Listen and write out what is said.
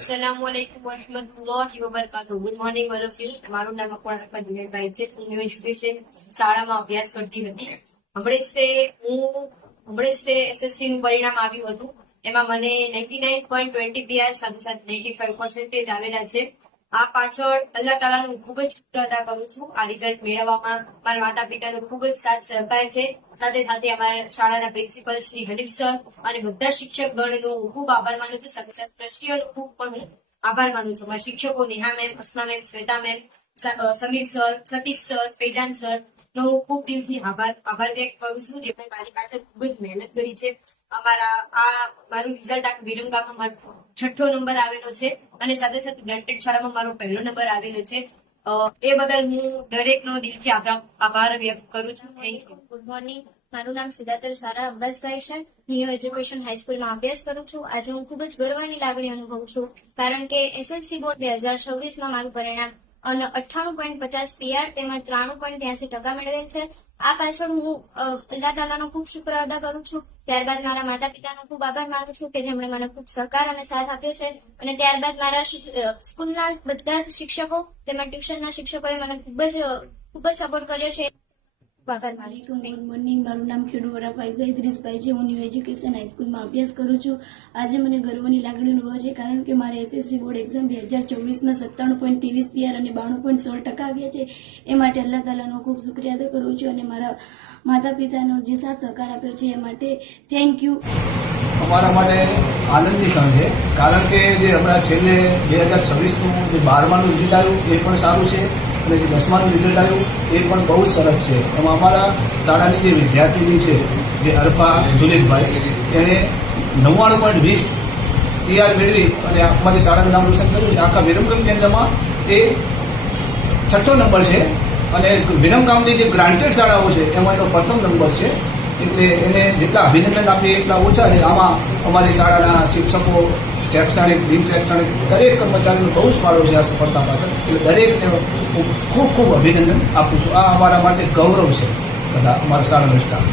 अस्सलामुअलैकुम वरहमतुल्लाहि वबरकातुहू। Good morning all of you. મારું નામ અકબર દિનેશભાઈ છે। હું ન્યૂ એજ્યુકેશન શાળામાં અભ્યાસ કરતી હતી। હમણાં જ એસએસસી નું પરિણામ આવ્યું હતું। એમાં મને 99.20 પીઆર સાથે સાથે 95% આવેલા છે। આ પાછળ અલ્લાહ તાલાનું ખૂબ જ શુક્ર અદા કરું છું। આ રિઝલ્ટ મેળવવામાં મારા માતા પિતાનો ખૂબ જ સાથ સહકાર છે। સાથે સાથે અમારા શાળાના પ્રિન્સિપલ શ્રી હનીફ સર અને બધા શિક્ષક ગણનો હું ખૂબ આભાર માનું છું। સાથે સાથે ટ્રસ્ટીઓનો ખૂબ પણ હું આભાર માનું છું। મારા શિક્ષકો Neha ma'am, Asna ma'am, Shweta ma'am, Samir sir, Satish sir, Faizan sir નો ખૂબ દિલથી આભાર વ્યક્ત કરું છું, જેમણે મારી પાછળ ખૂબ જ મહેનત કરી છે। મારું રિઝલ્ટ આ વિરમગામમાં 6ઠ્ઠો નંબર આવેલો છે અને સાથે સાથે ગ્રાન્ટેડ શાળામાં મારો 1લો નંબર આવેલો છે। એ બદલ હું દરેકનો દિલથી આભાર વ્યક્ત કરું છું। Thank you. ગુડ મોર્નિંગ, મારું નામ સિદ્ધાર્થ સારા અબ્બાસભાઈ છે। ન્યૂ એજ્યુકેશન હાઈસ્કૂલમાં અભ્યાસ કરું છું। આજે હું ખૂબ જ ગર્વની લાગણી અનુભવું છું, કારણ કે એસએસસી બોર્ડ 2026માં મારું પરિણામ 98.50 પીઆર તેમજ 93.83% મેળવેલ છે। આ પાછળ હું અલ્લાહ તાલાનો ખૂબ શુક્ર અદા કરું છું। ત્યારબાદ મારા માતા પિતાનો ખૂબ આભાર માનું છું કે જેમણે મને ખૂબ સહકાર અને સાથ આપ્યો છે। અને ત્યારબાદ મારા સ્કૂલના બધા જ શિક્ષકો તેમજ ટ્યુશનના શિક્ષકોએ મને ખૂબ જ સપોર્ટ કર્યો છે। આભાર માનું છું। ગુડ મોર્નિંગ, મારું નામ ખેડૂવરા ફાઇઝા ઇદ્રીસભાઈ છે। હું ન્યૂ એજ્યુકેશન હાઈસ્કૂલમાં અભ્યાસ કરું છું। આજે મને ગર્વની લાગણી અનુભવે છે, કારણ કે મારે એસએસસી બોર્ડ એક્ઝામ 2024માં 97.30 પીઆર અને 92.16% આવ્યા છે। એ માટે અલ્લાહ તાલાનો ખૂબ શુક્રિયા અદા કરું છું અને મારા માતા પિતાનો જે સાથ સહકાર આપ્યો છે એ માટે થેન્ક યુ। અમારા માટે આનંદની ક્ષણ છે, કારણ કે જે હમણાં છેલ્લે 2026નું જે 12માનું રિઝલ્ટ આવ્યું એ પણ સારું છે અને જે 10માનું રિઝલ્ટ આવ્યું એ પણ બહુ જ સરસ છે। એમાં અમારા શાળાની જે વિદ્યાર્થીની છે, જે અરફા જુનેદભાઈ, એણે 99.20 પીઆર મેળવી અને અમારી શાળાનું નામ રોશન કર્યું છે। આખા વિરમગામ કેન્દ્રમાં એ 6ઠ્ઠો નંબર છે અને વિરમગામની જે ગ્રાન્ટેડ શાળાઓ છે એમાં એનો પ્રથમ નંબર છે। એટલે એને જેટલા અભિનંદન આપીએ એટલા ઓછા છે। આમાં અમારી શાળાના શિક્ષકો, શૈક્ષણિક, બિન શૈક્ષણિક દરેક કર્મચારીનો બહુ જ ફાળો છે આ સફળતા પાછળ। એટલે દરેકને ખૂબ ખૂબ અભિનંદન આપું છું। આ અમારા માટે ગૌરવ છે, બધા અમારા શાળાનો સ્ટાફ।